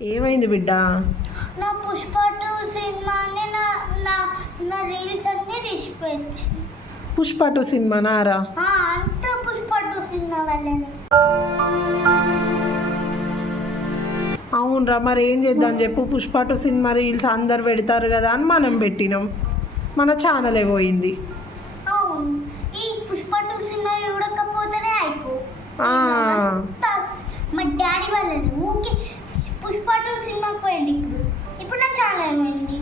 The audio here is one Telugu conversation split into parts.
ఏమైంది బిడ్డ? నా పుష్ప టూ సినిమాని నా నా నా రీల్స్ అన్నీ పుష్ప టూ సినిమా నారా అంత పుష్ప టూ సినిమా వల్లనే. అవునరా మరి ఏం చేద్దాం చెప్పు. పుష్ప టూ సినిమా రీల్స్ అందరు పెడతారు కదా అని మనం పెట్టినాం. మన ఛానలే పోయింది. అవును ఈ పుష్ప టూ సినిమా చూడకపోతేనే అయిపో ఆ. అంతా మా డాడీ వాళ్ళని ఊకే పుష్ప టూ సినిమాకి పోయింది ఇప్పుడు ఇప్పుడు నా ఛానల్ ఏమైంది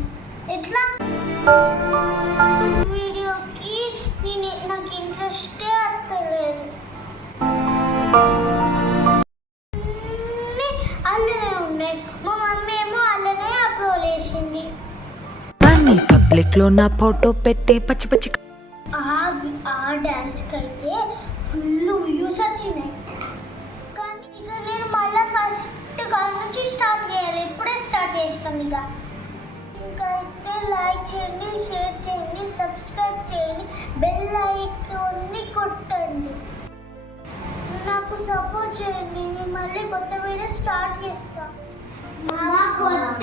ఎట్లా వీడియోకి నేను నాకు ఇంట్రెస్టే ఉన్నాయి. మా మమ్మీ ఏమో అల్లనే అప్లోడ్ చేసింది. అన్ని పబ్లిక్లో నా ఫోటో పెట్టే పచ్చి పచ్చి ఆ డ్యాన్స్కి అయితే ఫుల్ వ్యూస్ వచ్చినాయి. కానీ ఇక నేను మళ్ళీ ఫస్ట్ కాడ నుంచి స్టార్ట్ చేయాలి. ఇప్పుడే స్టార్ట్ ఇక ఇంకా. అయితే లైక్ చేయండి షేర్ చేయండి సబ్స్క్రైబ్ చేయండి బెల్ ఐకాన్ని కొట్టండి. నాకు సపోర్ట్ చేయండి నేను మళ్ళీ కొత్త వీడియో స్టార్ట్ చేస్తాను మా కొత్త